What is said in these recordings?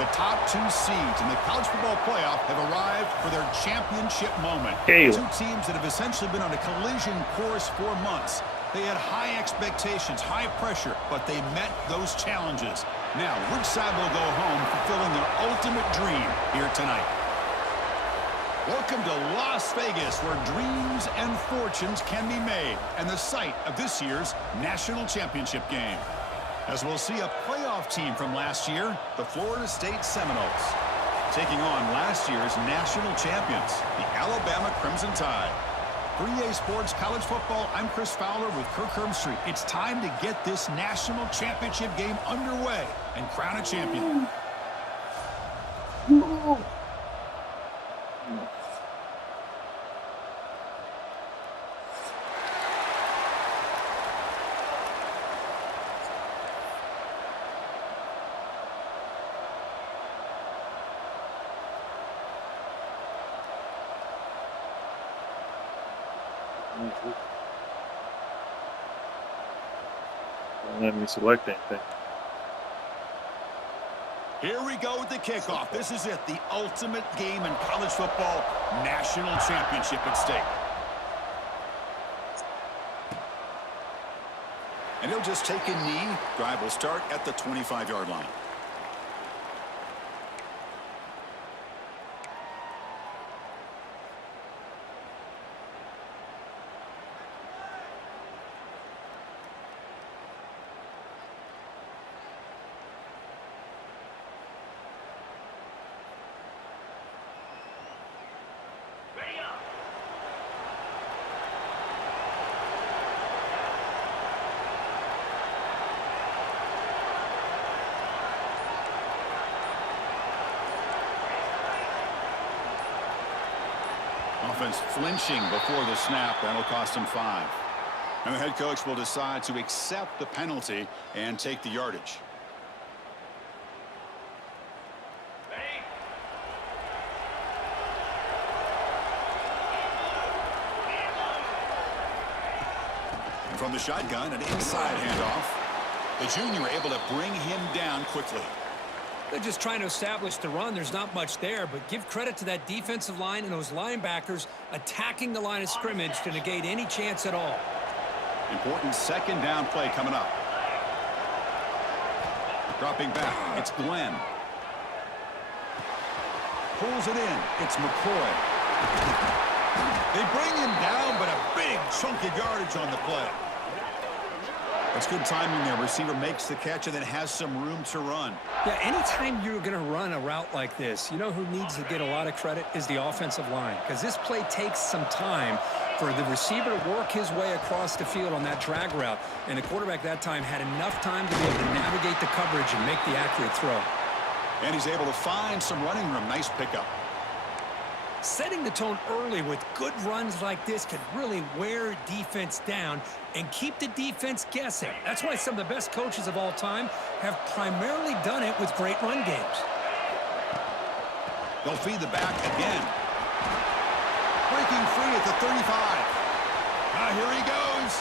The top two seeds in the college football playoff have arrived for their championship moment. Hey. Two teams that have essentially been on a collision course for months. They had high expectations, high pressure, but they met those challenges. Now, which side will go home fulfilling their ultimate dream here tonight? Welcome to Las Vegas, where dreams and fortunes can be made, and the site of this year's national championship game. As we'll see a playoff team from last year, the Florida State Seminoles, taking on last year's national champions, the Alabama Crimson Tide. For EA Sports College Football, I'm Chris Fowler with Kirk Herbstreit. It's time to get this national championship game underway and crown a champion. Don't let me select anything. Here we go with the kickoff. This is it, the ultimate game in college football, national championship at stake. And he'll just take a knee. Drive will start at the 25-yard line. Offense flinching before the snap. That'll cost him 5. And the head coach will decide to accept the penalty and take the yardage. And from the shotgun, an inside handoff. The junior able to bring him down quickly. They're just trying to establish the run. There's not much there, but give credit to that defensive line and those linebackers attacking the line of scrimmage to negate any chance at all. Important second down play coming up. Dropping back, it's Glenn. Pulls it in, it's McCoy. They bring him down, but a big chunk of yardage on the play. That's good timing there. Receiver makes the catch and then has some room to run. Yeah, anytime you're going to run a route like this, you know who needs to get a lot of credit is the offensive line, because this play takes some time for the receiver to work his way across the field on that drag route, and the quarterback that time had enough time to be able to navigate the coverage and make the accurate throw. And he's able to find some running room. Nice pickup. Setting the tone early with good runs like this can really wear defense down and keep the defense guessing. That's why some of the best coaches of all time have primarily done it with great run games. They'll feed the back again. Breaking free at the 35. Here he goes.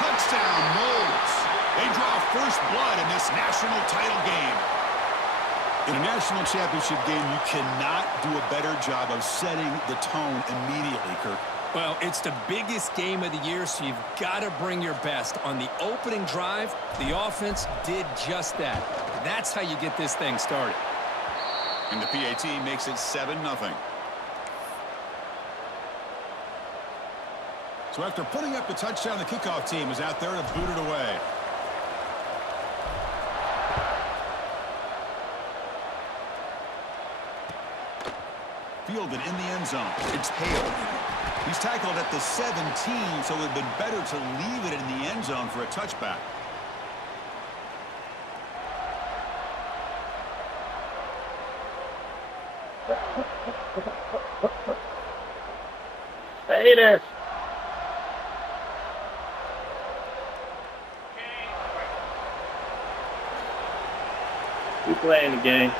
Touchdown, Noles. They draw first blood in this national title game. In a national championship game, you cannot do a better job of setting the tone immediately, Kirk. Well, it's the biggest game of the year, so you've got to bring your best. On the opening drive, the offense did just that. That's how you get this thing started. And the PAT makes it 7-0. So after putting up the touchdown, the kickoff team is out there to boot it away. Fielded in the end zone. It's Hale. He's tackled at the 17, so it would have been better to leave it in the end zone for a touchback. Say this. We're playing the game.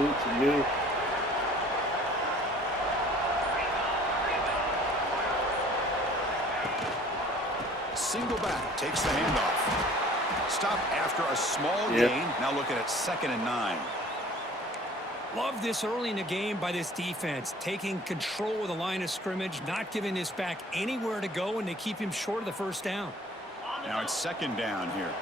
To you. single back, takes the handoff. Stop after a small gain. Now looking at 2nd and 9. Love this early in the game by this defense, taking control of the line of scrimmage, not giving this back anywhere to go, and they keep him short of the first down. Now it's 2nd down here.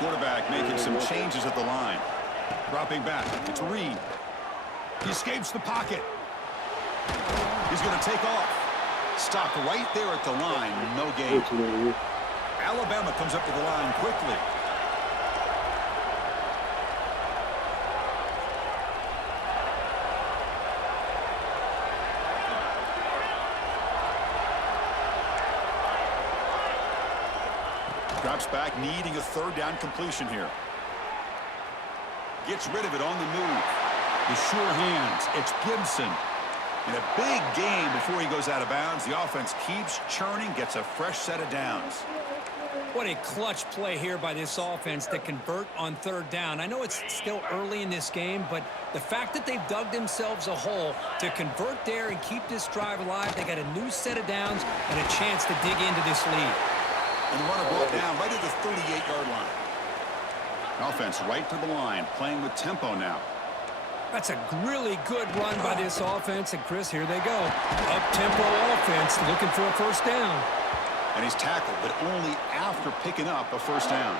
Quarterback making some changes at the line. Dropping back. It's Reed. He escapes the pocket. He's going to take off. Stopped right there at the line. No gain. Alabama comes up to the line quickly. Drops back, needing a 3rd down completion here. Gets rid of it on the move. The sure hands. It's Gibson. In a big game before he goes out of bounds. The offense keeps churning, gets a fresh set of downs. What a clutch play here by this offense to convert on 3rd down. I know it's still early in this game, but the fact that they've dug themselves a hole to convert there and keep this drive alive, they got a new set of downs and a chance to dig into this lead. And the runner brought down right at the 38-yard line. Offense right to the line, playing with tempo now. That's a really good run by this offense. And, Chris, here they go. Up-tempo offense looking for a 1st down. And he's tackled, but only after picking up a 1st down.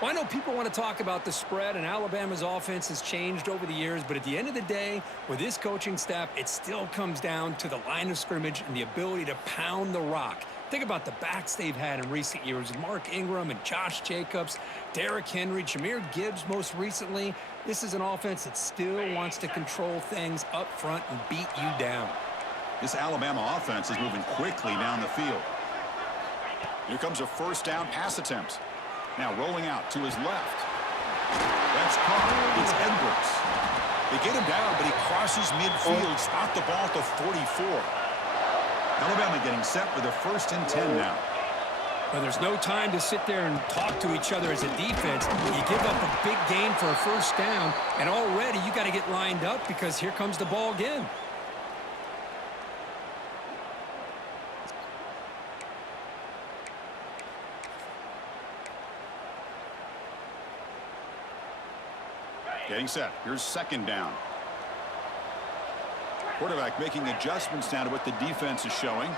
Well, I know people want to talk about the spread, and Alabama's offense has changed over the years, but at the end of the day, with this coaching staff, it still comes down to the line of scrimmage and the ability to pound the rock. Think about the backs they've had in recent years. Mark Ingram and Josh Jacobs, Derrick Henry, Jahmyr Gibbs most recently. This is an offense that still wants to control things up front and beat you down. This Alabama offense is moving quickly down the field. Here comes a 1st down pass attempt. Now rolling out to his left. That's caught. It's Edwards. They get him down, but he crosses midfield. Spot the ball at the 44. Alabama getting set with a 1st and 10 now. Well, there's no time to sit there and talk to each other as a defense. You give up a big gain for a 1st down, and already you got to get lined up because here comes the ball again. Getting set. Here's 2nd down. Quarterback making adjustments now to what the defense is showing.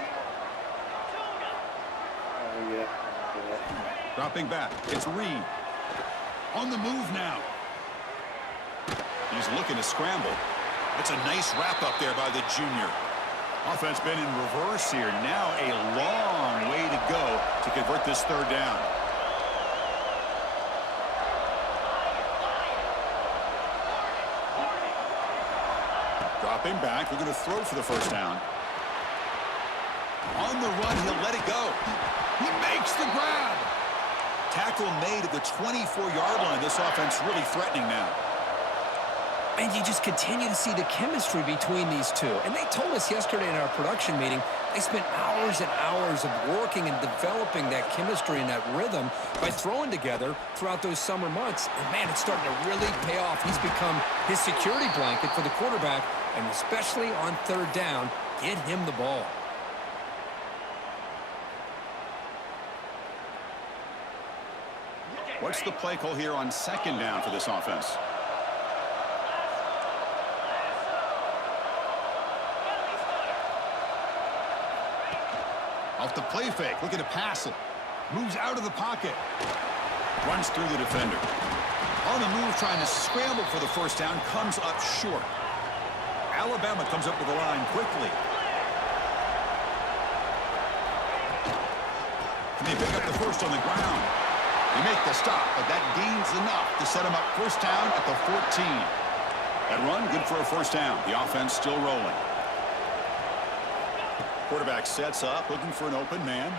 Dropping back. It's Reed. On the move now. He's looking to scramble. It's a nice wrap up there by the junior. Offense been in reverse here. Now a long way to go to convert this 3rd down. Dropping back, looking to throw for the 1st down. On the run, he'll let it go. He makes the grab. Tackle made at the 24-yard line. This offense really threatening now. And you just continue to see the chemistry between these two. And they told us yesterday in our production meeting, they spent hours and hours of working and developing that chemistry and that rhythm by throwing together throughout those summer months. And, man, it's starting to really pay off. He's become his security blanket for the quarterback, and especially on 3rd down, get him the ball. What's the play call here on 2nd down for this offense? Off the play fake, looking to pass it. Moves out of the pocket. Runs through the defender. On the move, trying to scramble for the 1st down, comes up short. Alabama comes up with the line quickly. And they pick up the 1st on the ground. They make the stop, but that gains enough to set them up 1st down at the 14. That run, good for a 1st down. The offense still rolling. Quarterback sets up, looking for an open man.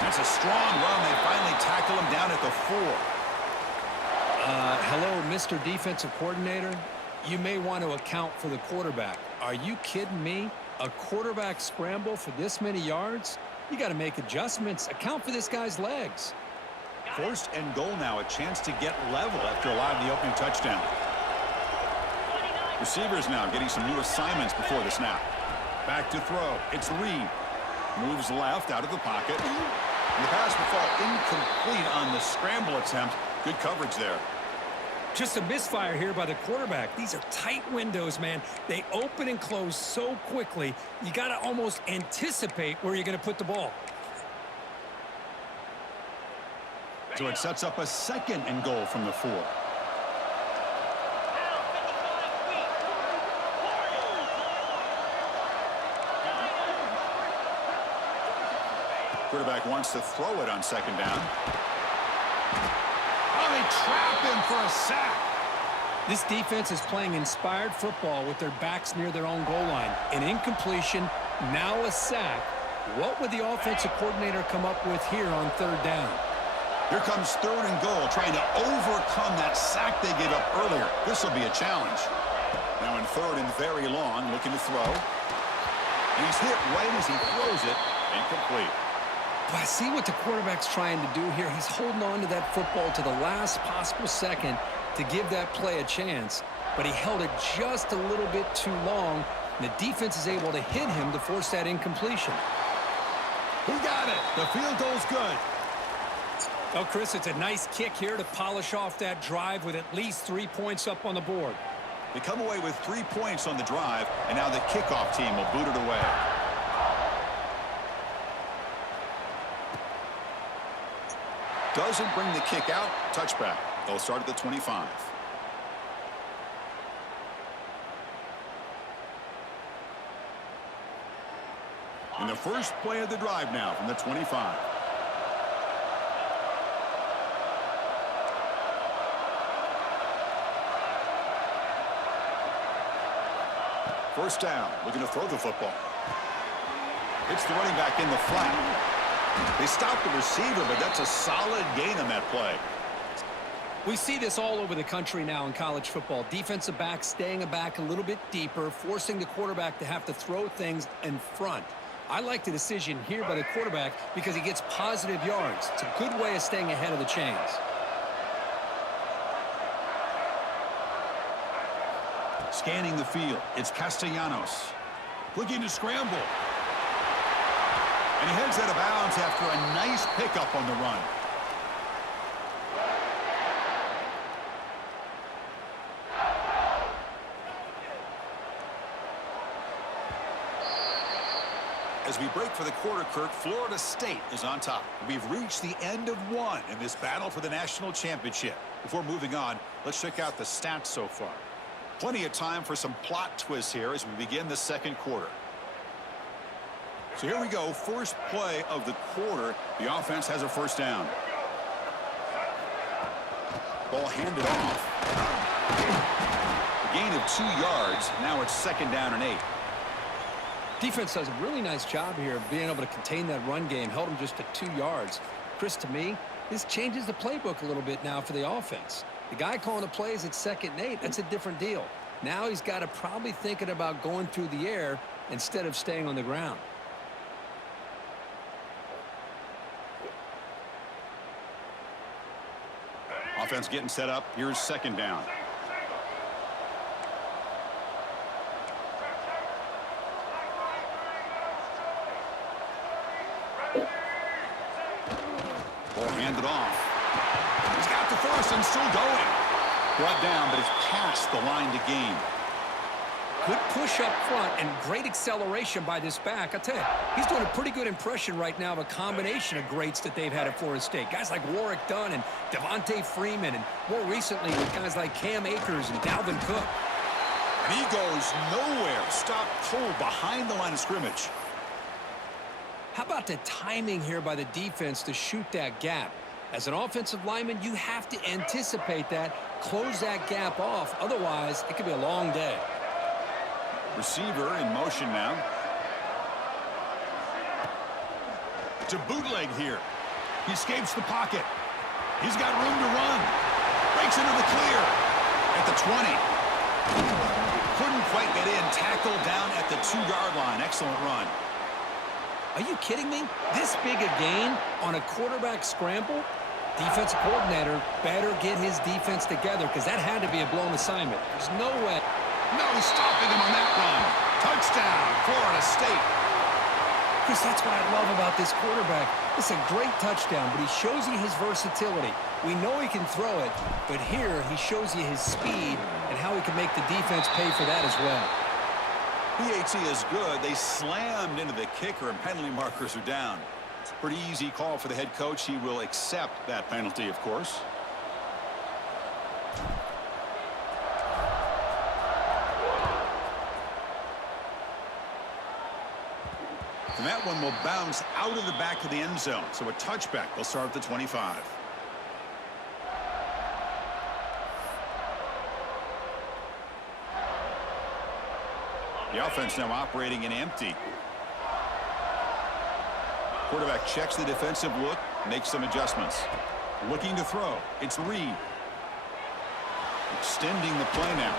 That's a strong run. They finally tackle him down at the 4. Hello, Mr. Defensive Coordinator. You may want to account for the quarterback. Are you kidding me? A quarterback scramble for this many yards? You got to make adjustments. Account for this guy's legs. 1st and goal now. A chance to get level after allowing the opening touchdown. Receivers now getting some new assignments before the snap. Back to throw. It's Reed. Moves left out of the pocket. And the pass will fall incomplete on the scramble attempt. Good coverage there. Just a misfire here by the quarterback. These are tight windows, man. They open and close so quickly, you got to almost anticipate where you're going to put the ball. So it sets up a 2nd and goal from the 4. Quarterback wants to throw it on 2nd down. Oh, they trap him for a sack. This defense is playing inspired football with their backs near their own goal line. An incompletion, now a sack. What would the offensive coordinator come up with here on 3rd down? Here comes 3rd and goal, trying to overcome that sack they gave up earlier. This will be a challenge. Now in 3rd and very long, looking to throw. And he's hit right as he throws it. Incomplete. But I see what the quarterback's trying to do here. He's holding on to that football to the last possible second to give that play a chance. But he held it just a little bit too long, and the defense is able to hit him to force that incompletion. He got it. The field goal's good. Oh, Chris, it's a nice kick here to polish off that drive with at least 3 points up on the board. They come away with 3 points on the drive, and now the kickoff team will boot it away. Doesn't bring the kick out. Touchback. They'll start at the 25. In the first play of the drive now from the 25. First down, looking to throw the football. It's the running back in the flat. They stopped the receiver, but that's a solid gain on that play. We see this all over the country now in college football. Defensive backs staying back a little bit deeper, forcing the quarterback to have to throw things in front. I like the decision here by the quarterback because he gets positive yards. It's a good way of staying ahead of the chains. Scanning the field, it's Castellanos. Looking to scramble. And he heads out of bounds after a nice pickup on the run. As we break for the quarter, Kirk, Florida State is on top. We've reached the end of 1 in this battle for the national championship. Before moving on, let's check out the stats so far. Plenty of time for some plot twists here as we begin the 2nd quarter. So here we go, first play of the quarter. The offense has a first down. Ball handed off. A gain of 2 yards. Now it's 2nd down and 8. Defense does a really nice job here of being able to contain that run game. Held him just at 2 yards. Chris, to me, this changes the playbook a little bit now for the offense. The guy calling the plays at 2nd and 8, that's a different deal. Now he's got to probably thinking about going through the air instead of staying on the ground. Offense getting set up. Here's 2nd down. Ball handed off. He's got the first and still going. Brought down, but it's past the line to gain. Good push up front and great acceleration by this back. I tell you, he's doing a pretty good impression right now of a combination of greats that they've had at Florida State. Guys like Warwick Dunn and Devontae Freeman, and more recently with guys like Cam Akers and Dalvin Cook. And he goes nowhere. Stopped cold behind the line of scrimmage. How about the timing here by the defense to shoot that gap? As an offensive lineman, you have to anticipate that, close that gap off. Otherwise, it could be a long day. Receiver in motion now. It's a bootleg here. He escapes the pocket. He's got room to run. Breaks into the clear. At the 20. Couldn't quite get in. Tackled down at the 2-yard line. Excellent run. Are you kidding me? This big a gain on a quarterback scramble? Defensive coordinator better get his defense together because that had to be a blown assignment. There's no way. No stopping him on that run. Touchdown, Florida State. Chris, that's what I love about this quarterback. It's a great touchdown, but he shows you his versatility. We know he can throw it, but here he shows you his speed and how he can make the defense pay for that as well. PAT is good. They slammed into the kicker, and penalty markers are down. Pretty easy call for the head coach. He will accept that penalty, of course. And that one will bounce out of the back of the end zone. So a touchback. They'll start at the 25. The offense now operating in empty. Quarterback checks the defensive look, makes some adjustments. Looking to throw. It's Reed. Extending the play now.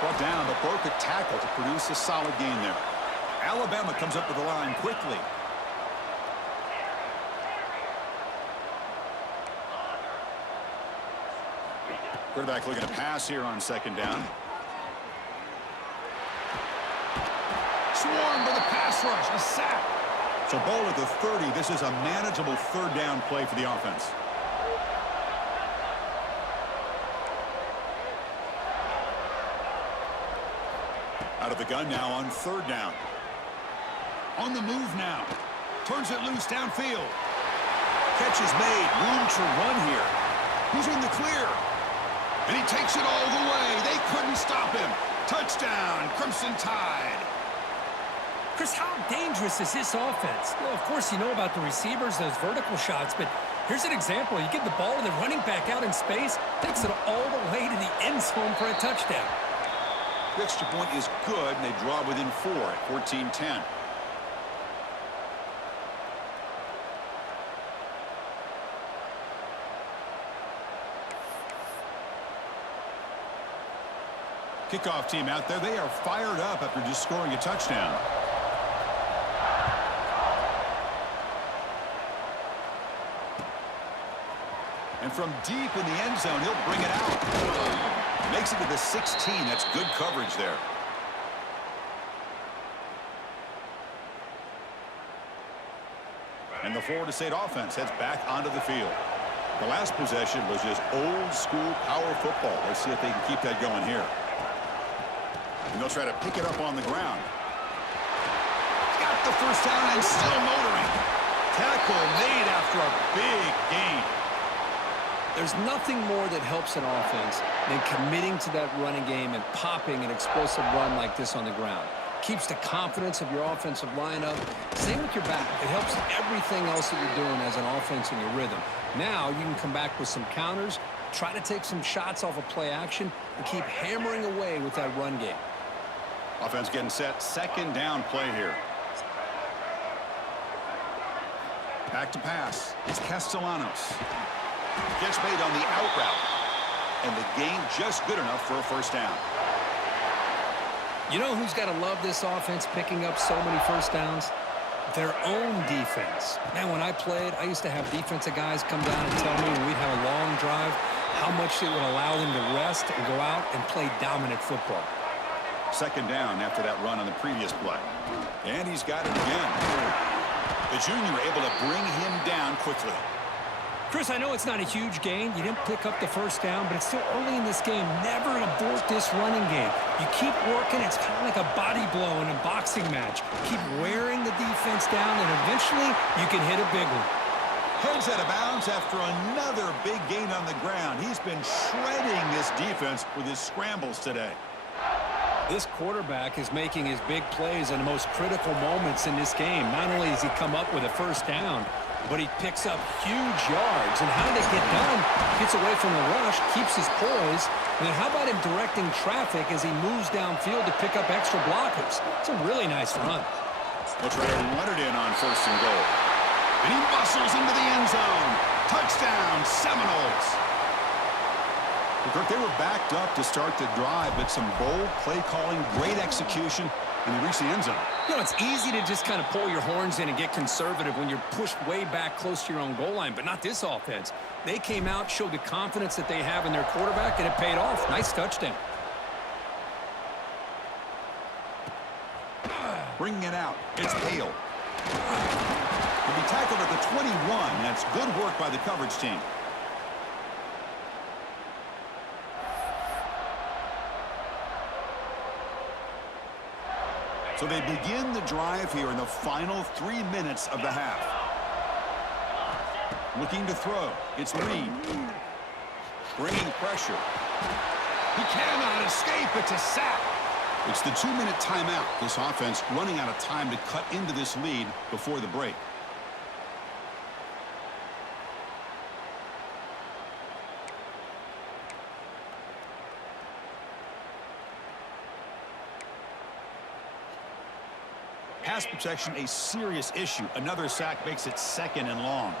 Brought down, but broke a tackle to produce a solid gain there. Alabama comes up with the line quickly. Quarterback looking to pass here on second down. Swarmed by the pass rush, a sack. So ball at the 30. This is a manageable third down play for the offense. Out of the gun now on third down. On the move now. Turns it loose downfield. Catch is made. Room to run here. He's in the clear. And he takes it all the way. They couldn't stop him. Touchdown, Crimson Tide. Chris, how dangerous is this offense? Well, of course, you know about the receivers, those vertical shots, but here's an example. You get the ball to the running back out in space, takes it all the way to the end zone for a touchdown. The extra point is good, and they draw within 4 at 14-10. Kickoff team out there. They are fired up after just scoring a touchdown. And from deep in the end zone, he'll bring it out. Makes it to the 16. That's good coverage there. And the Florida State offense heads back onto the field. The last possession was just old school power football. Let's see if they can keep that going here. And they'll try to pick it up on the ground. Got the first down and still motoring. Tackle made after a big gain. There's nothing more that helps an offense than committing to that running game and popping an explosive run like this on the ground. Keeps the confidence of your offensive lineup. Same with your back. It helps everything else that you're doing as an offense in your rhythm. Now you can come back with some counters, try to take some shots off of play action, and keep hammering away with that run game. Offense getting set. Second down play here. Back to pass. It's Castellanos. Gets made on the out route. And the gain just good enough for a first down. You know who's got to love this offense picking up so many first downs? Their own defense. Man, when I played, I used to have defensive guys come down and tell me when we'd have a long drive how much it would allow them to rest and go out and play dominant football. Second down after that run on the previous play. And he's got it again. The junior able to bring him down quickly. Chris, I know it's not a huge gain. You didn't pick up the first down, but it's still early in this game. Never abort this running game. You keep working. It's kind of like a body blow in a boxing match. Keep wearing the defense down, and eventually you can hit a big one. Heads out of bounds after another big gain on the ground. He's been shredding this defense with his scrambles today. This quarterback is making his big plays in the most critical moments in this game. Not only does he come up with a first down, but he picks up huge yards. And how did it get done? Gets away from the rush, keeps his poise. And then how about him directing traffic as he moves downfield to pick up extra blockers? It's a really nice run. They'll try to run it in on first and goal. And he muscles into the end zone. Touchdown, Seminoles. Kirk, they were backed up to start the drive, but some bold play calling, great execution, and they reach the end zone. You know, it's easy to just kind of pull your horns in and get conservative when you're pushed way back close to your own goal line, but not this offense. They came out, showed the confidence that they have in their quarterback, and it paid off. Nice touchdown. Bringing it out. It's Hale. He'll be tackled at the 21. That's good work by the coverage team. So they begin the drive here in the final 3 minutes of the half. Looking to throw. It's Reed. Bringing pressure. He cannot escape. It's a sack. It's the 2-minute timeout. This offense running out of time to cut into this lead before the break. Pass protection, a serious issue. Another sack makes it 2nd and long.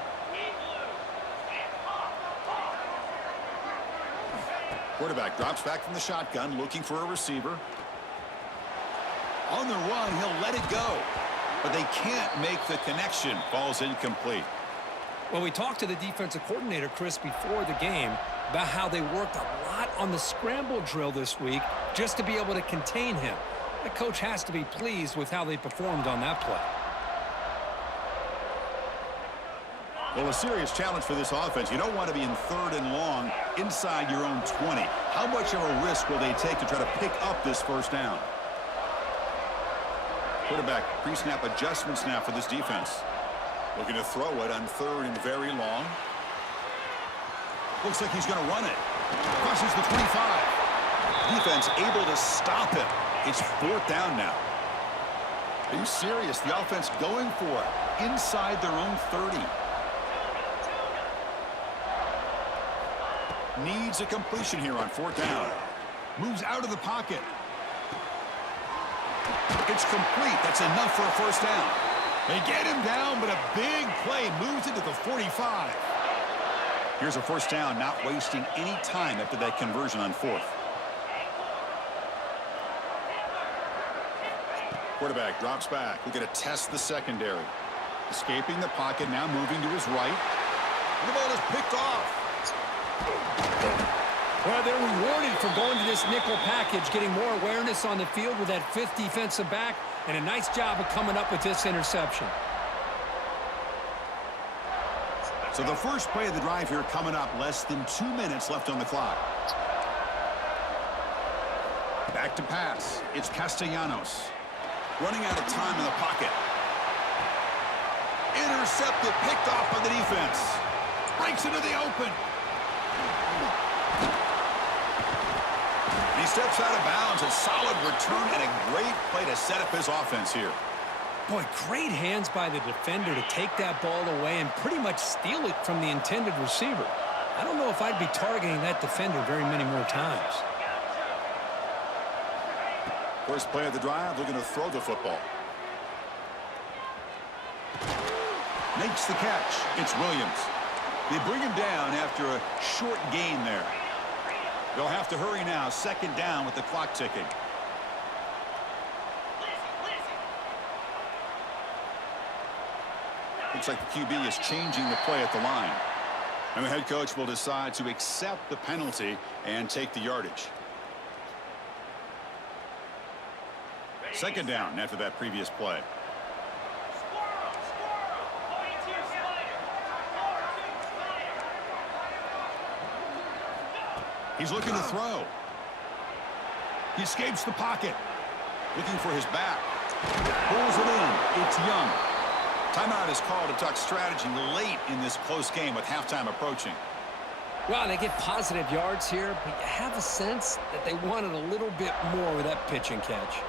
Quarterback drops back from the shotgun, looking for a receiver. On the run, he'll let it go. But they can't make the connection. Ball's incomplete. Well, we talked to the defensive coordinator, Chris, before the game about how they worked a lot on the scramble drill this week just to be able to contain him. The coach has to be pleased with how they performed on that play. Well, a serious challenge for this offense. You don't want to be in 3rd and long inside your own 20. How much of a risk will they take to try to pick up this first down? Quarterback pre-snap adjustments now for this defense. Looking to throw it on 3rd and very long. Looks like he's going to run it. Crosses the 25. Defense able to stop him. It's 4th down now. Are you serious? The offense going for it inside their own 30. Needs a completion here on 4th down. Moves out of the pocket. It's complete. That's enough for a first down. They get him down, but a big play moves it to the 45. Here's a first down, not wasting any time after that conversion on 4th. Quarterback drops back. We're going to test the secondary. Escaping the pocket, now moving to his right. And the ball is picked off. Well, they're rewarded for going to this nickel package, getting more awareness on the field with that 5th defensive back, and a nice job of coming up with this interception. So the first play of the drive here coming up, less than 2 minutes left on the clock. Back to pass. It's Castellanos. Running out of time in the pocket. Intercepted, picked off by the defense. Breaks into the open. He steps out of bounds. A solid return and a great play to set up his offense here. Boy, great hands by the defender to take that ball away and pretty much steal it from the intended receiver. I don't know if I'd be targeting that defender very many more times. First play of the drive, looking to throw the football. Makes the catch. It's Williams. They bring him down after a short gain there. They'll have to hurry now. 2nd down with the clock ticking. Looks like the QB is changing the play at the line. And the head coach will decide to accept the penalty and take the yardage. 2nd down after that previous play. He's looking to throw. He escapes the pocket. Looking for his back. Pulls it in. It's Young. Timeout is called to talk strategy late in this close game with halftime approaching. Well, they get positive yards here, but you have a sense that they wanted a little bit more with that pitch and catch.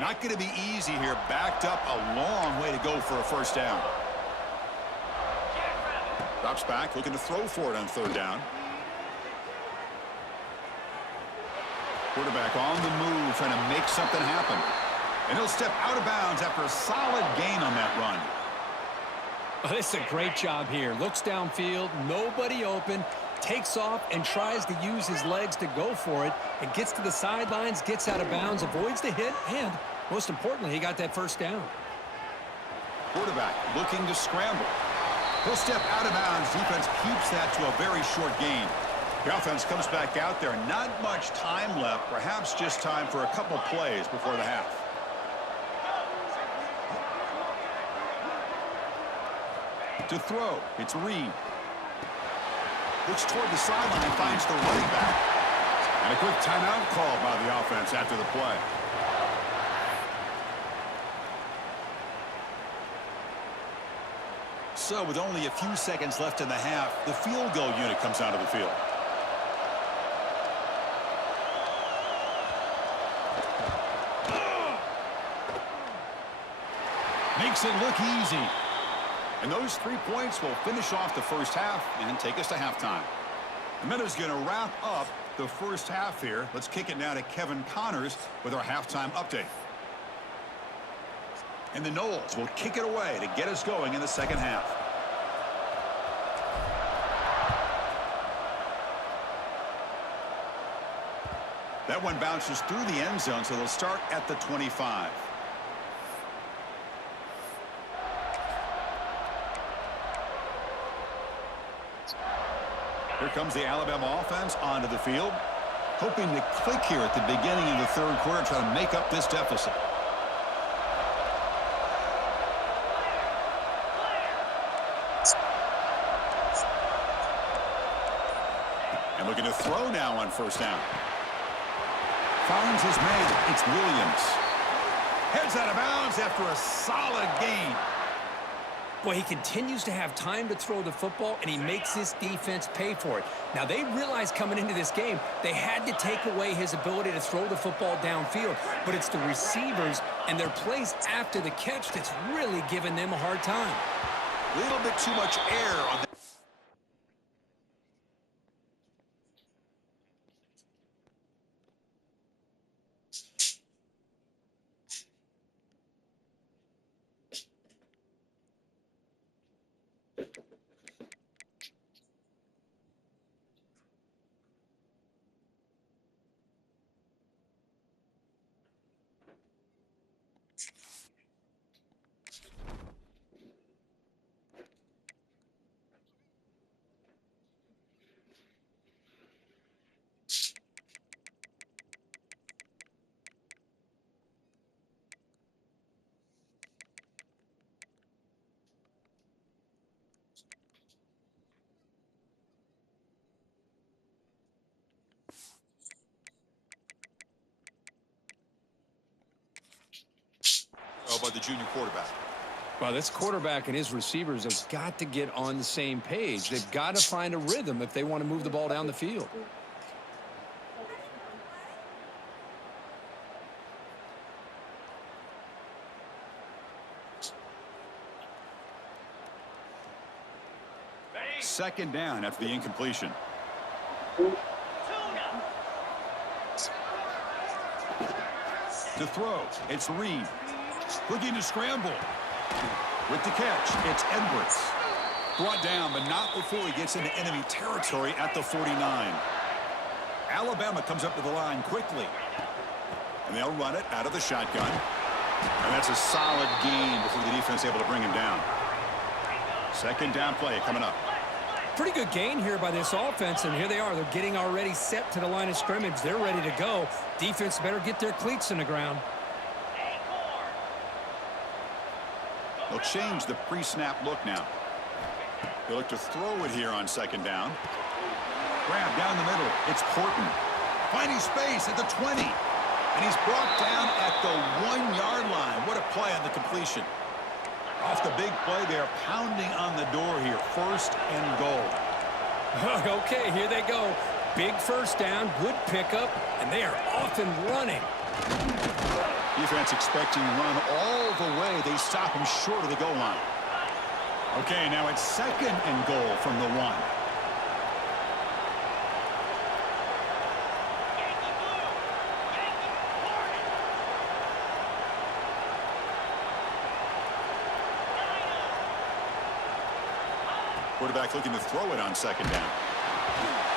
Not going to be easy here. Backed up a long way to go for a first down. Drops back, looking to throw for it on 3rd down. Quarterback on the move, trying to make something happen. And he'll step out of bounds after a solid gain on that run. Oh, this is a great job here. Looks downfield, nobody open, takes off and tries to use his legs to go for it, and gets to the sidelines, gets out of bounds, avoids the hit, and most importantly, he got that first down. Quarterback looking to scramble. He'll step out of bounds. Defense keeps that to a very short gain. The offense comes back out there. Not much time left. Perhaps just time for a couple plays before the half. To throw, it's Reed. Looks toward the sideline and finds the running back. And a quick timeout call by the offense after the play. So with only a few seconds left in the half, the field goal unit comes out of the field. Makes it look easy. And those 3 points will finish off the first half and take us to halftime. The Meadows going to wrap up the first half here. Let's kick it now to Kevin Connors with our halftime update. And the Noles will kick it away to get us going in the second half. That one bounces through the end zone, so they'll start at the 25. Here comes the Alabama offense onto the field, hoping to click here at the beginning of the third quarter, try to make up this deficit. And looking to throw now on first down. Finds his man. It's Williams. Heads out of bounds after a solid gain. Boy, he continues to have time to throw the football, and he makes this defense pay for it. Now, they realized coming into this game they had to take away his ability to throw the football downfield, but it's the receivers and their plays after the catch that's really giving them a hard time. A little bit too much air on the by the junior quarterback. Well, this quarterback and his receivers have got to get on the same page. They've got to find a rhythm if they want to move the ball down the field. Second down after the incompletion. To throw, it's Reed. Looking to scramble. With the catch, it's Edwards. Brought down, but not before he gets into enemy territory at the 49. Alabama comes up to the line quickly. And they'll run it out of the shotgun. And that's a solid gain before the defense is able to bring him down. Second down play coming up. Pretty good gain here by this offense, and here they are. They're getting already set to the line of scrimmage. They're ready to go. Defense better get their cleats in the ground. They'll change the pre-snap look now. They look to throw it here on second down. Grab down the middle. It's Horton. Finding space at the 20. And he's brought down at the 1-yard line. What a play on the completion. Off the big play, they are pounding on the door here. First and goal. Okay, here they go. Big first down, good pickup, and they are off and running. Defense expecting run all the way. They stop him short of the goal line. Okay, now it's second and goal from the 1. Quarterback looking to throw it on second down.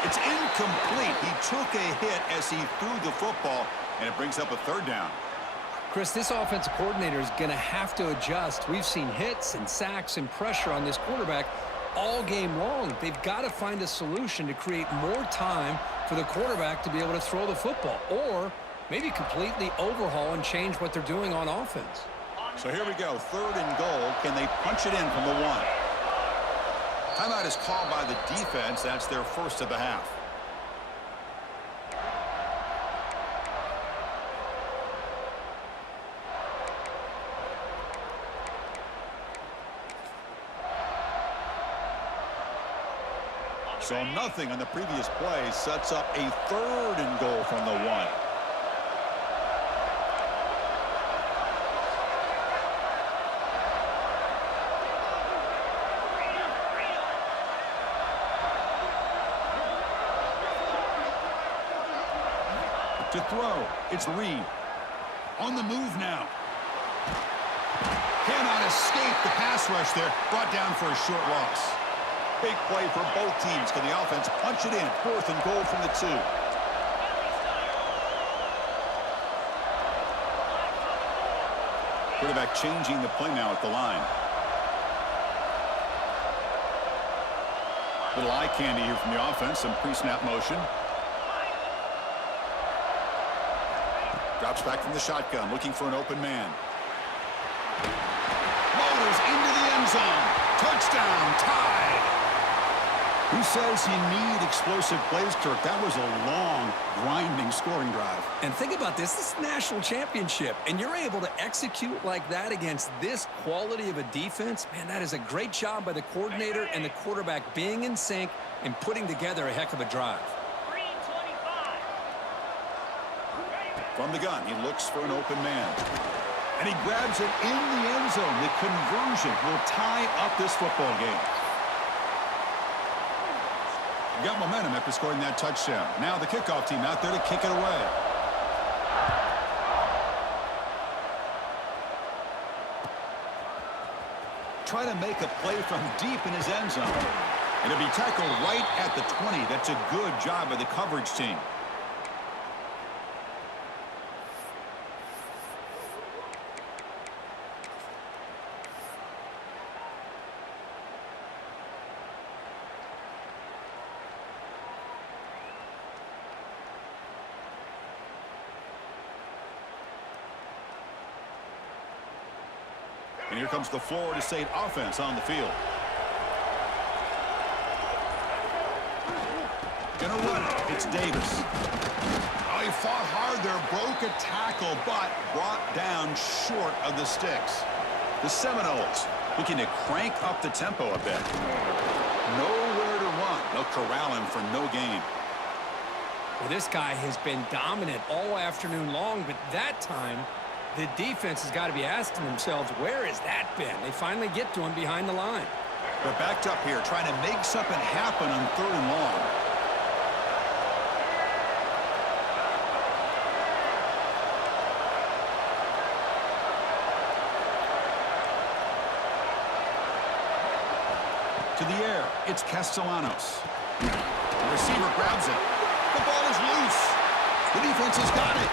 It's incomplete. He took a hit as he threw the football, and it brings up a third down. Chris, this offensive coordinator is going to have to adjust. We've seen hits and sacks and pressure on this quarterback all game long. They've got to find a solution to create more time for the quarterback to be able to throw the football, or maybe completely overhaul and change what they're doing on offense. So here we go, third and goal. Can they punch it in from the 1? Timeout is called by the defense. That's their first of the half. So nothing on the previous play sets up a 3rd and goal from the 1. To throw, it's Reed. On the move now. Cannot escape the pass rush there. Brought down for a short loss. Big play for both teams. Can the offense punch it in? 4th and goal from the 2. Quarterback changing the play now at the line. Little eye candy here from the offense. Some pre-snap motion. Drops back from the shotgun, looking for an open man. Motors into the end zone. Touchdown, tied. Who says you need explosive plays, Kirk? That was a long, grinding scoring drive. And think about this. This is a national championship, and you're able to execute like that against this quality of a defense. Man, that is a great job by the coordinator and the quarterback being in sync and putting together a heck of a drive. From the gun, he looks for an open man. And he grabs it in the end zone. The conversion will tie up this football game. Got momentum after scoring that touchdown. Now the kickoff team out there to kick it away. Try to make a play from deep in his end zone. And it'll be tackled right at the 20. That's a good job by the coverage team. And here comes the Florida State offense on the field. Gonna run it. It's Davis. Oh, he fought hard there, broke a tackle, but brought down short of the sticks. The Seminoles looking to crank up the tempo a bit. Nowhere to run. They'll corral him for no gain. Well, this guy has been dominant all afternoon long, but that time, the defense has got to be asking themselves, where has that been? They finally get to him behind the line. They're backed up here, trying to make something happen on 3rd and long. To the air, it's Castellanos. The receiver grabs it. The ball is loose. The defense has got it.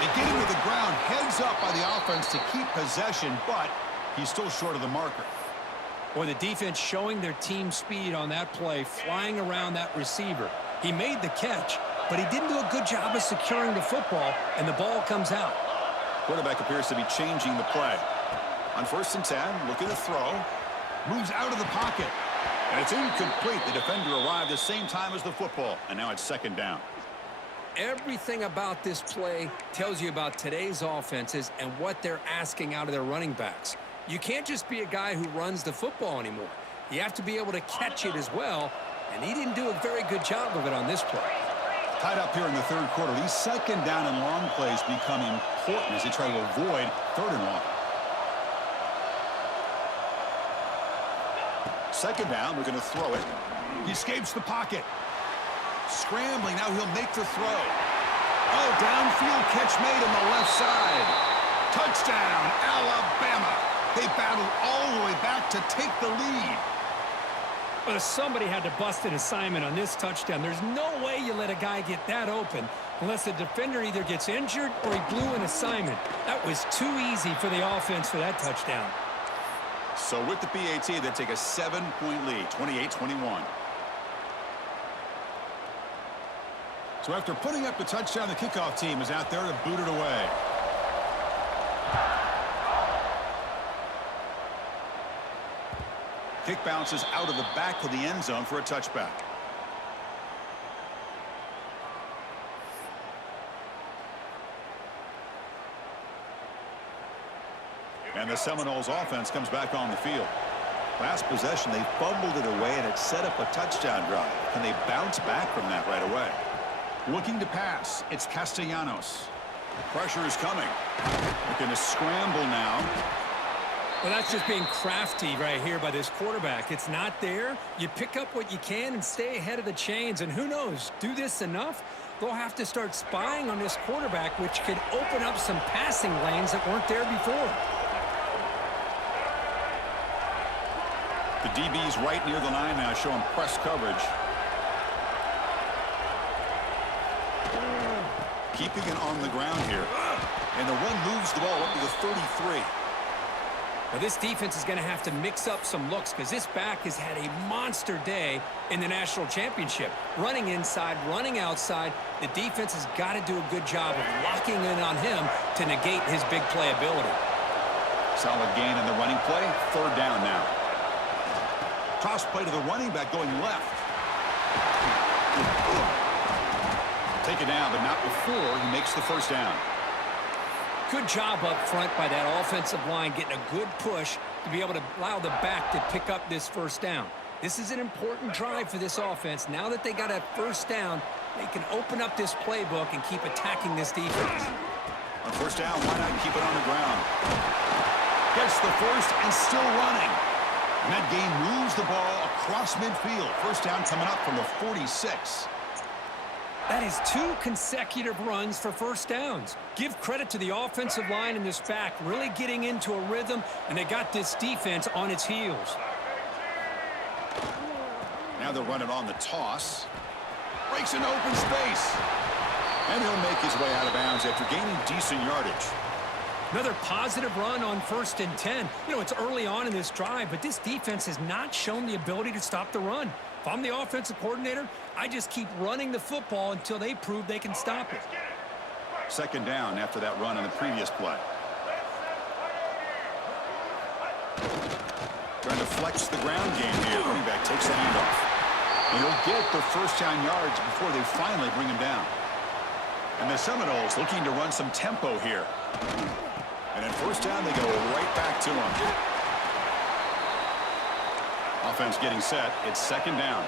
They get him to the ground, heads up by the offense to keep possession, but he's still short of the marker. Boy, the defense showing their team speed on that play, flying around that receiver. He made the catch, but he didn't do a good job of securing the football, and the ball comes out. Quarterback appears to be changing the play. On 1st and 10, looking to throw. Moves out of the pocket. And it's incomplete. The defender arrived the same time as the football, and now it's 2nd down. Everything about this play tells you about today's offenses and what they're asking out of their running backs. You can't just be a guy who runs the football anymore. You have to be able to catch it as well, and he didn't do a very good job of it on this play. Tied up here in the 3rd quarter. These 2nd down and long plays become important as they try to avoid 3rd and long. 2nd down, we're going to throw it. He escapes the pocket. Scrambling, now he'll make the throw. Oh, downfield catch made on the left side. Touchdown, Alabama. They battled all the way back to take the lead. But somebody had to bust an assignment on this touchdown. There's no way you let a guy get that open unless the defender either gets injured or he blew an assignment. That was too easy for the offense for that touchdown. So with the PAT, they take a 7-point lead, 28-21. So after putting up the touchdown, the kickoff team is out there to boot it away. Kick bounces out of the back of the end zone for a touchback. And the Seminoles offense comes back on the field. Last possession, they fumbled it away, and it set up a touchdown drive. Can they bounce back from that right away? Looking to pass, it's Castellanos. Pressure is coming. Looking to scramble now. Well, that's just being crafty right here by this quarterback. It's not there. You pick up what you can and stay ahead of the chains. And who knows, do this enough, they'll have to start spying on this quarterback, which could open up some passing lanes that weren't there before. The DB's right near the line now, showing press coverage. Keeping it on the ground here. And the run moves the ball up to the 33. Well, this defense is going to have to mix up some looks because this back has had a monster day in the national championship. Running inside, running outside. The defense has got to do a good job of locking in on him to negate his big play ability. Solid gain in the running play. Third down now. Toss play to the running back going left. Take it down, but not before he makes the first down. Good job up front by that offensive line, getting a good push to be able to allow the back to pick up this first down. This is an important drive for this offense. Now that they got a first down, they can open up this playbook and keep attacking this defense. On first down, why not keep it on the ground? Gets the first and still running. And that gain moves the ball across midfield. First down coming up from the 46. That is 2 consecutive runs for first downs. Give credit to the offensive line and this back really getting into a rhythm, and they got this defense on its heels. Now they're running on the toss. Breaks into open space. And he'll make his way out of bounds after gaining decent yardage. Another positive run on 1st and 10. You know, it's early on in this drive, but this defense has not shown the ability to stop the run. If I'm the offensive coordinator, I just keep running the football until they prove they can stop it. Second down after that run on the previous play. Trying to flex the ground game here. Running back takes the handoff. And he'll get the first down yards before they finally bring him down. And the Seminoles looking to run some tempo here. And at first down, they go right back to him. Offense getting set. It's second down.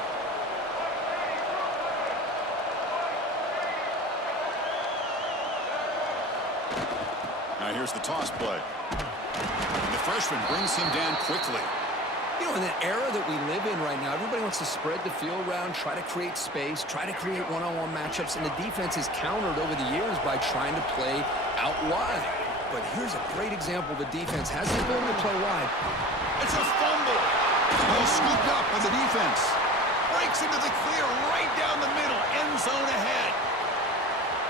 Now here's the toss play. And the freshman brings him down quickly. You know, in the era that we live in right now, everybody wants to spread the field around, try to create space, try to create one-on-one matchups, and the defense is countered over the years by trying to play out wide. But here's a great example. The defense has the ability to play wide. It's a fumble. Well scooped up by the defense. Breaks into the clear right down the middle. End zone ahead.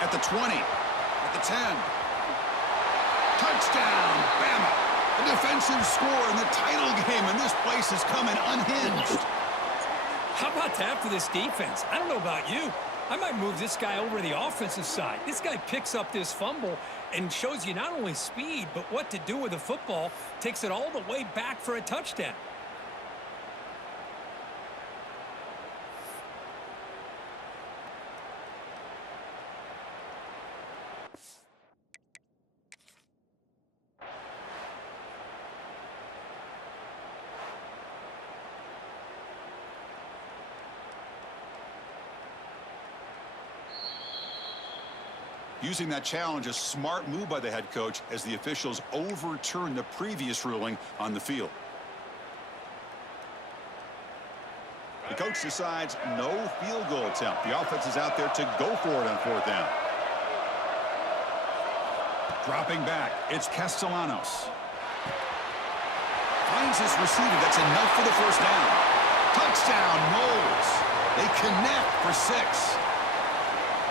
At the 20. At the 10. Touchdown, Bama. A defensive score in the title game, and this place is coming unhinged. How about that for this defense? I don't know about you. I might move this guy over to the offensive side. This guy picks up this fumble and shows you not only speed, but what to do with the football. Takes it all the way back for a touchdown. Using that challenge, a smart move by the head coach as the officials overturn the previous ruling on the field. The coach decides no field goal attempt. The offense is out there to go for it on fourth down. Dropping back, it's Castellanos. Finds his receiver. That's enough for the first down. Touchdown, Moles. They connect for 6.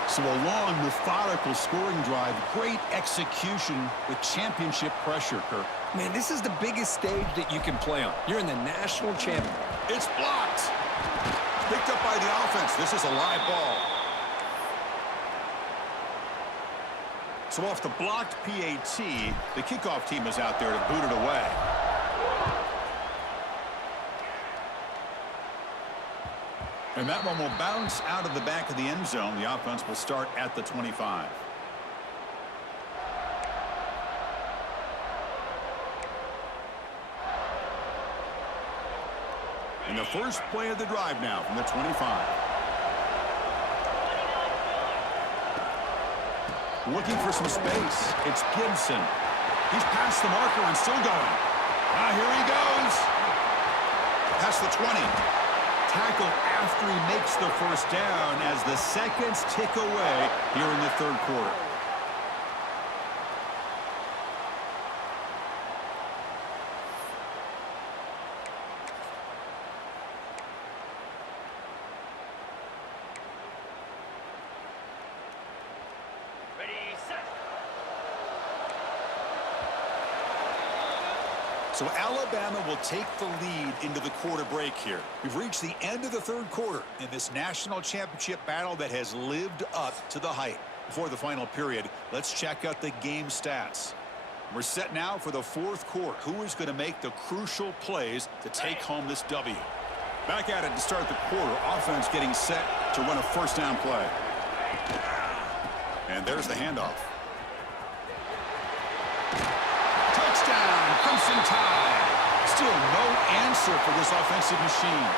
So a long, methodical scoring drive. Great execution with championship pressure, Kirk. Man, this is the biggest stage that you can play on. You're in the national champion. It's blocked. Picked up by the offense. This is a live ball. So off the blocked PAT, the kickoff team is out there to boot it away. And that one will bounce out of the back of the end zone. The offense will start at the 25. And the first play of the drive now from the 25. Looking for some space. It's Gibson. He's past the marker and still going. Here he goes. Past the 20. Tackle after he makes the first down as the seconds tick away here in the third quarter. So Alabama will take the lead into the quarter break here. We've reached the end of the third quarter in this national championship battle that has lived up to the hype. Before the final period, let's check out the game stats. We're set now for the fourth quarter. Who is going to make the crucial plays to take home this W? Back at it to start the quarter. Offense getting set to run a first down play. And there's the handoff. Crimson Tide. Still no answer for this offensive machine.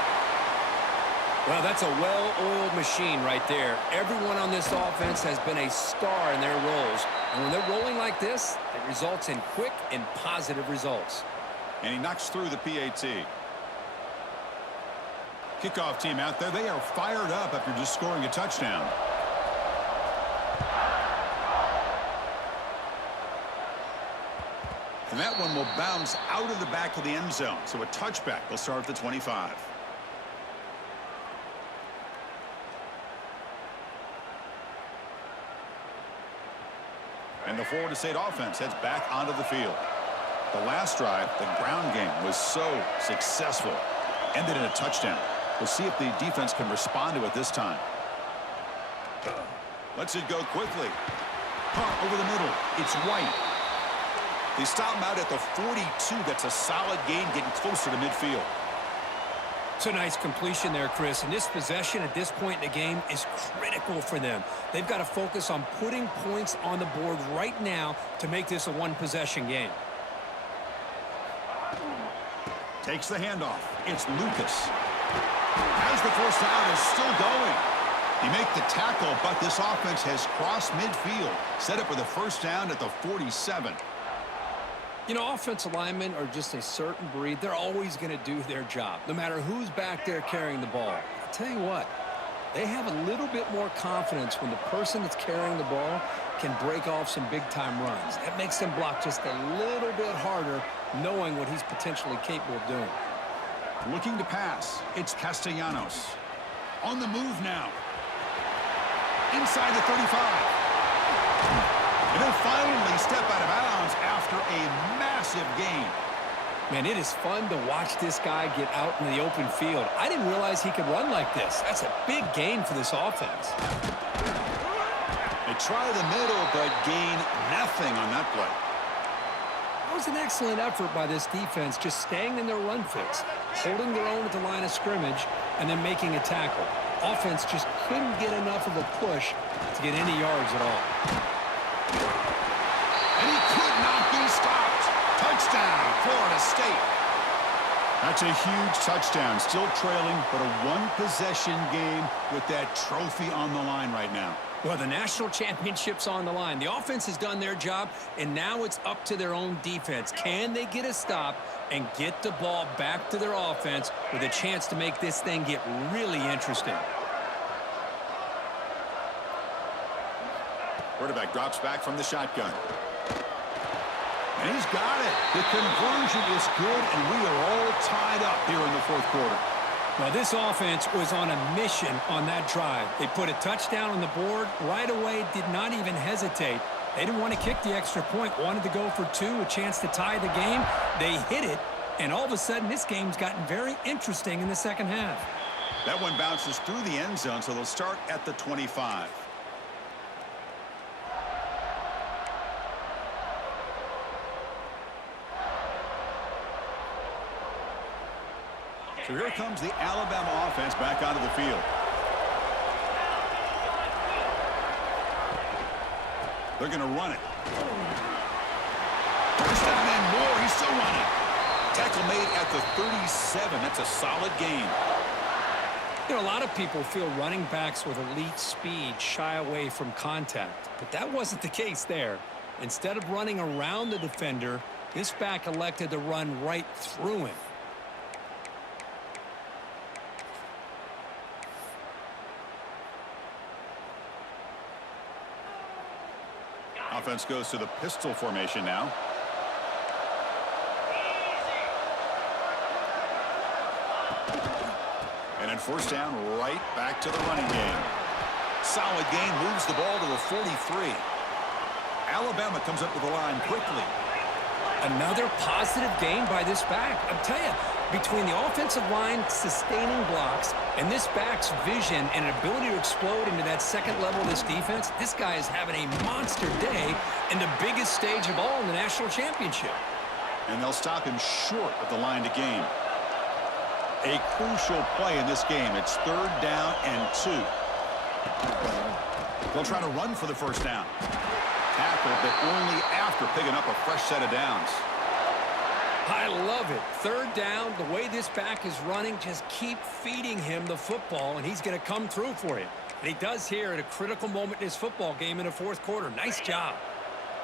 Well, that's a well-oiled machine right there. Everyone on this offense has been a star in their roles. And when they're rolling like this, it results in quick and positive results. And he knocks through the PAT. Kickoff team out there. They are fired up after just scoring a touchdown. And that one will bounce out of the back of the end zone. So a touchback will start at the 25. And the Florida State offense heads back onto the field. The last drive, the ground game, was so successful. Ended in a touchdown. We'll see if the defense can respond to it this time. Lets it go quickly. Punt over the middle. It's White. They stop him out at the 42. That's a solid gain, getting closer to midfield. It's a nice completion there, Chris. And this possession at this point in the game is critical for them. They've got to focus on putting points on the board right now to make this a one-possession game. Takes the handoff. It's Lucas. Has the first down, is still going. He make the tackle, but this offense has crossed midfield. Set up with a first down at the 47. You know, offensive linemen are just a certain breed. They're always going to do their job, no matter who's back there carrying the ball. I'll tell you what, they have a little bit more confidence when the person that's carrying the ball can break off some big-time runs. That makes them block just a little bit harder, knowing what he's potentially capable of doing. Looking to pass. It's Castellanos. On the move now. Inside the 35. And they'll finally step out of bounds after a massive gain. Man, it is fun to watch this guy get out in the open field. I didn't realize he could run like this. That's a big gain for this offense. They try the middle, but gain nothing on that play. That was an excellent effort by this defense, just staying in their run fix, holding their own at the line of scrimmage, and then making a tackle. Offense just couldn't get enough of a push to get any yards at all. And he could not be stopped. Touchdown, Florida State. That's a huge touchdown. Still trailing, but a one-possession game with that trophy on the line right now. Well, the national championship's on the line. The offense has done their job, and now it's up to their own defense. Can they get a stop and get the ball back to their offense with a chance to make this thing get really interesting? Quarterback drops back from the shotgun. And he's got it. The conversion is good, and we are all tied up here in the fourth quarter. Well, this offense was on a mission on that drive. They put a touchdown on the board right away, did not even hesitate. They didn't want to kick the extra point, wanted to go for two, a chance to tie the game. They hit it, and all of a sudden this game's gotten very interesting in the second half. That one bounces through the end zone, so they'll start at the 25. So here comes the Alabama offense back onto the field. They're going to run it. First down and more. He's still running. Tackle made at the 37. That's a solid gain. You know, a lot of people feel running backs with elite speed shy away from contact, but that wasn't the case there. Instead of running around the defender, this back elected to run right through him. Offense goes to the pistol formation now. And then first down, right back to the running game. Solid gain, moves the ball to the 43. Alabama comes up to the line quickly. Another positive gain by this back. I'm telling you, between the offensive line sustaining blocks and this back's vision and ability to explode into that second level of this defense, this guy is having a monster day in the biggest stage of all in the national championship. And they'll stop him short of the line to gain. A crucial play in this game. It's third down and 2. They'll try to run for the first down. Tackle, but only after picking up a fresh set of downs. I love it. Third down, the way this back is running, just keep feeding him the football, and he's going to come through for you. And he does here at a critical moment in his football game in the fourth quarter. Nice job.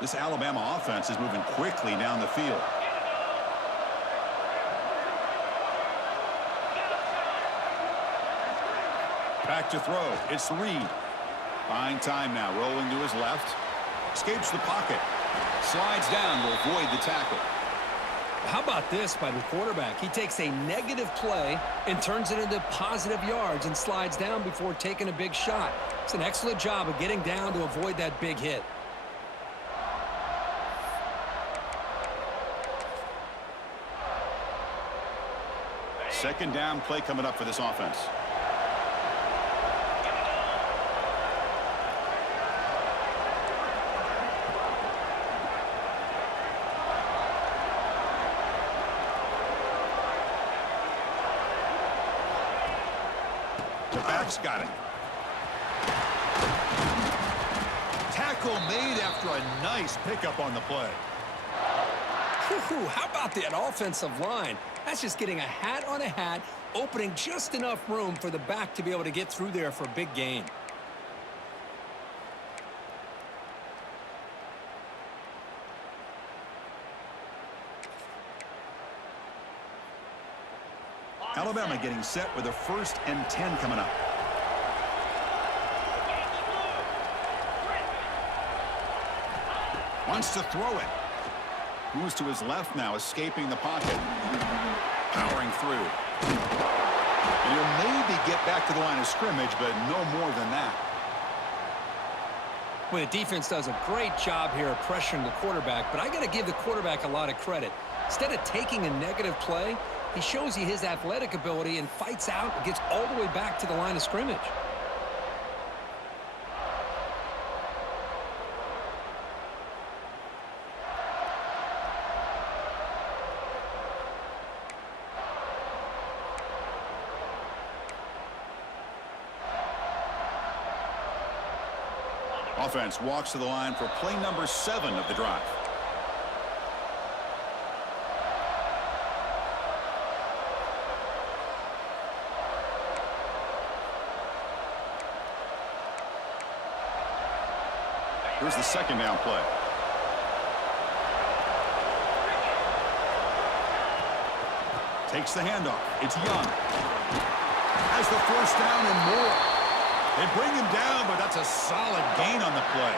This Alabama offense is moving quickly down the field. Back to throw. It's Reed. Buying time now. Rolling to his left. Escapes the pocket. Slides down to avoid the tackle. How about this by the quarterback? He takes a negative play and turns it into positive yards and slides down before taking a big shot. It's an excellent job of getting down to avoid that big hit. Second down play coming up for this offense. The back's got it. Tackle made after a nice pickup on the play. How about that offensive line? That's just getting a hat on a hat, opening just enough room for the back to be able to get through there for a big gain. Alabama getting set with a 1st and 10 coming up. Wants to throw it. Moves to his left now, escaping the pocket. Powering through. And he'll maybe get back to the line of scrimmage, but no more than that. Well, the defense does a great job here of pressuring the quarterback, but I got to give the quarterback a lot of credit. Instead of taking a negative play, he shows you his athletic ability and fights out and gets all the way back to the line of scrimmage. Offense walks to the line for play number 7 of the drive. Here's the second down play. Takes the handoff. It's Young. Has the first down and more. They bring him down, but that's a solid gain on the play.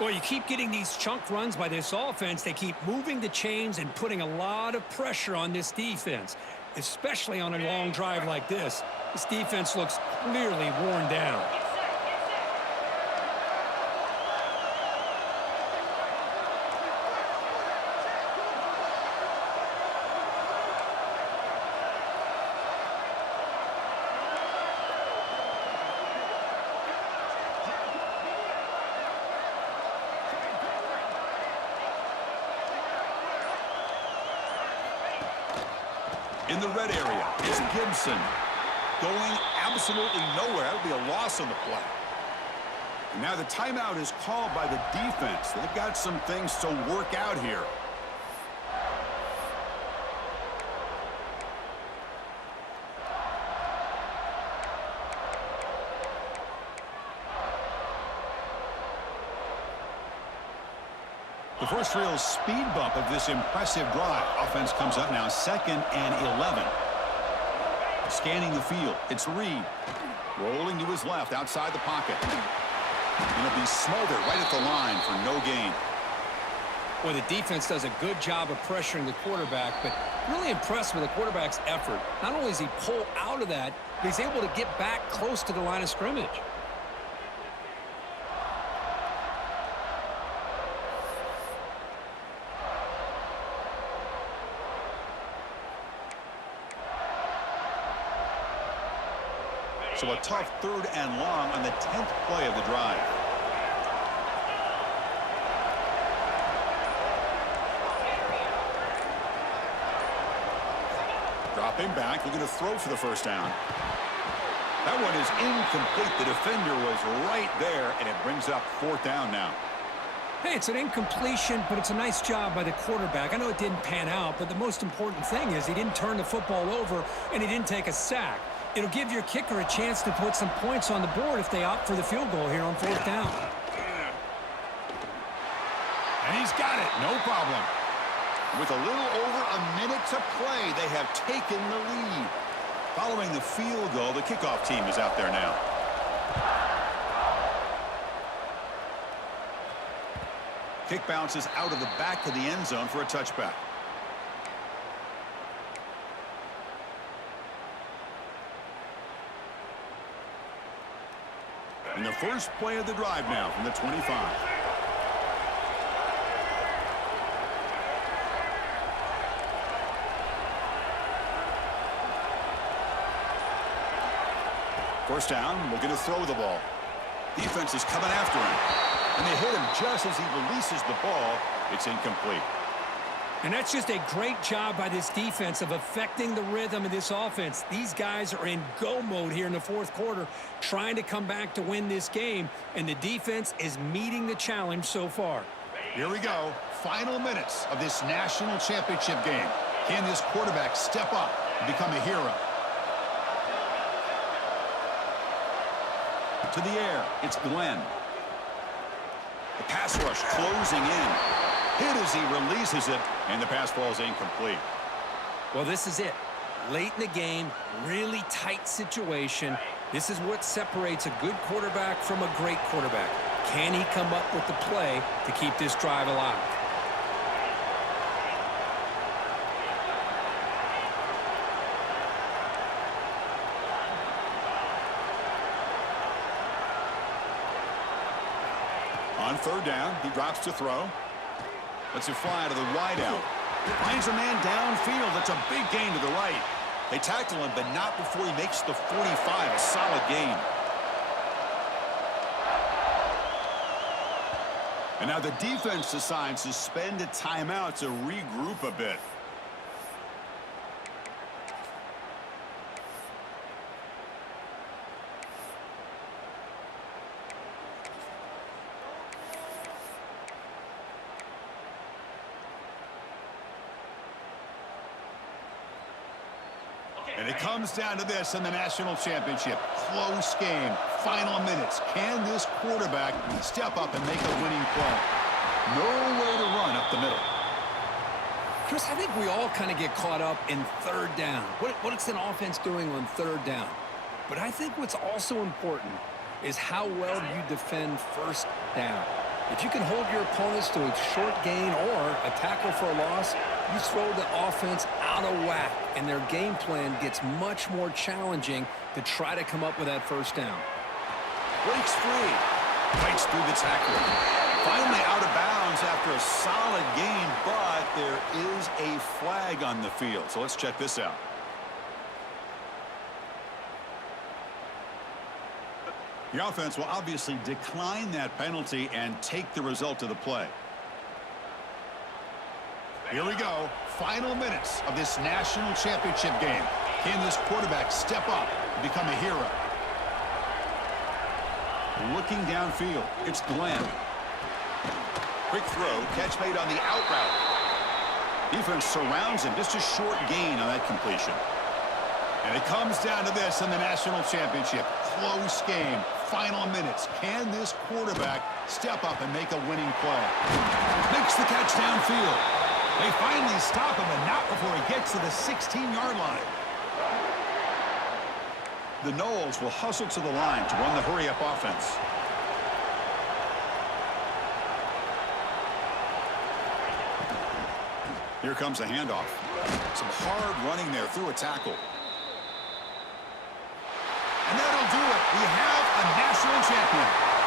Well, you keep getting these chunk runs by this offense. They keep moving the chains and putting a lot of pressure on this defense, especially on a long drive like this. This defense looks clearly worn down. In the red area, it's Gibson. Going absolutely nowhere. That would be a loss on the play. And now the timeout is called by the defense. They've got some things to work out here. The first real speed bump of this impressive drive. Offense comes up now 2nd and 11. Scanning the field, it's Reed. Rolling to his left outside the pocket. And it'll be smothered right at the line for no gain. Well, the defense does a good job of pressuring the quarterback, but really impressed with the quarterback's effort. Not only does he pull out of that, but he's able to get back close to the line of scrimmage. So a tough 3rd and long on the 10th play of the drive. Dropping back, looking to throw for the first down. That one is incomplete. The defender was right there, and it brings up 4th down now. Hey, it's an incompletion, but it's a nice job by the quarterback. I know it didn't pan out, but the most important thing is he didn't turn the football over, and he didn't take a sack. It'll give your kicker a chance to put some points on the board if they opt for the field goal here on 4th down. And he's got it, no problem. With a little over a minute to play, they have taken the lead. Following the field goal, the kickoff team is out there now. Kick bounces out of the back of the end zone for a touchback. And the first play of the drive now from the 25. First down, looking to throw the ball. Defense is coming after him. And they hit him just as he releases the ball. It's incomplete. And that's just a great job by this defense of affecting the rhythm of this offense. These guys are in go mode here in the 4th quarter, trying to come back to win this game, and the defense is meeting the challenge so far. Here we go. Final minutes of this national championship game. Can this quarterback step up and become a hero? To the air, it's Glenn. The pass rush closing in. Hit as he releases it, and the pass ball is incomplete. Well, this is it. Late in the game, really tight situation. This is what separates a good quarterback from a great quarterback. Can he come up with the play to keep this drive alive? On 3rd down, he drops to throw. Lets it fly to the wideout. Finds a man downfield. That's a big gain to the right. They tackle him, but not before he makes the 45. A solid gain. And now the defense decides to spend a timeout to regroup a bit. And it comes down to this in the national championship. Close game. Final minutes. Can this quarterback step up and make a winning play? No way to run up the middle. Chris, I think we all kind of get caught up in 3rd down. What's an offense doing on 3rd down? But I think what's also important is how well you defend 1st down. If you can hold your opponents to a short gain or a tackle for a loss, you throw the offense out of whack, and their game plan gets much more challenging to try to come up with that 1st down. Breaks free. Fights through the tackle. Finally out of bounds after a solid gain, but there is a flag on the field. So let's check this out. The offense will obviously decline that penalty and take the result of the play. Here we go. Final minutes of this national championship game. Can this quarterback step up and become a hero? Looking downfield, it's Glenn. Quick throw, catch made on the out route. Defense surrounds him, just a short gain on that completion. And it comes down to this in the national championship. Close game, final minutes. Can this quarterback step up and make a winning play? Makes the catch downfield. They finally stop him, and not before he gets to the 16-yard line. The Noles will hustle to the line to run the hurry-up offense. Here comes a handoff. Some hard running there through a tackle. And that'll do it. We have a national champion.